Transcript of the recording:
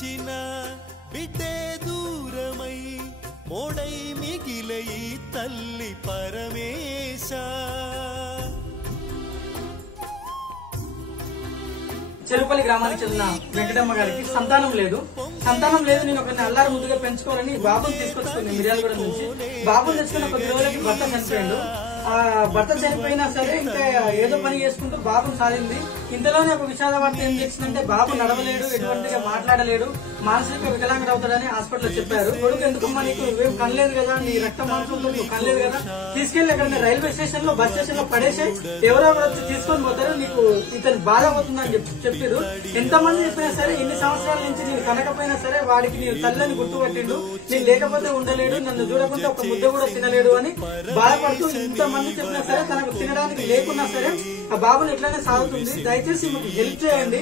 ఇచ్చిన బిడ్డే దూరమై మోడై మిగిలే ఈ తల్లి పరమేశ. చెరుపల్లి గ్రామానికి చెందిన వెంకటమ్మ గారికి సంతానం లేదు. నేను ఒకరిని అల్లారు ముద్దుగా పెంచుకోవాలని బాబుని తీసుకొచ్చుకుంది మిర్యాలగూడ నుంచి. బాబుని తెచ్చుకున్న కొద్ది రోజులకి భర్త చనిపోయాడు. ఆ భర్త చనిపోయినా సరే ఇంకా ఏదో పని చేసుకుంటూ బాబుని సాధింది. ఇంతలోనే ఒక విషాద వార్త ఏం చేసిందంటే బాబు నడవలేడు, ఎటువంటిగా మాట్లాడలేడు, మానసిక వికలాంగుడు అవుతాడని హాస్పిటల్లో చెప్పారు. కొడుకు ఎందుకమ్మా నీకు నువ్వేం కనలేదు కదా, నీ రక్త మాంసంలో నువ్వు కనలేదు కదా, తీసుకెళ్లి ఎక్కడ రైల్వే స్టేషన్ లో బస్ స్టేషన్ లో పడేసి ఎవరో ఒకరు వచ్చి తీసుకొని పోతారు, నీకు ఇతను బాధ అవుతుందని చెప్పారు. ఎంతమంది చెప్పినా సరే ఎన్ని సంవత్సరాల నుంచి నేను కనకపోయినా సరే వాడికి నేను తల్లిని గుర్తుపట్టిండు, నేను లేకపోతే ఉండలేడు, నన్ను చూడకుండా ఒక ముద్ద కూడా తినలేడు అని బాధపడుతూ ఇంతమంది చెప్పినా సరే తనకు తినడానికి లేకున్నా సరే ఆ బాబుని ఎట్లనే సాగుతుంది. దయచేసి మీకు హెల్ప్ చేయండి.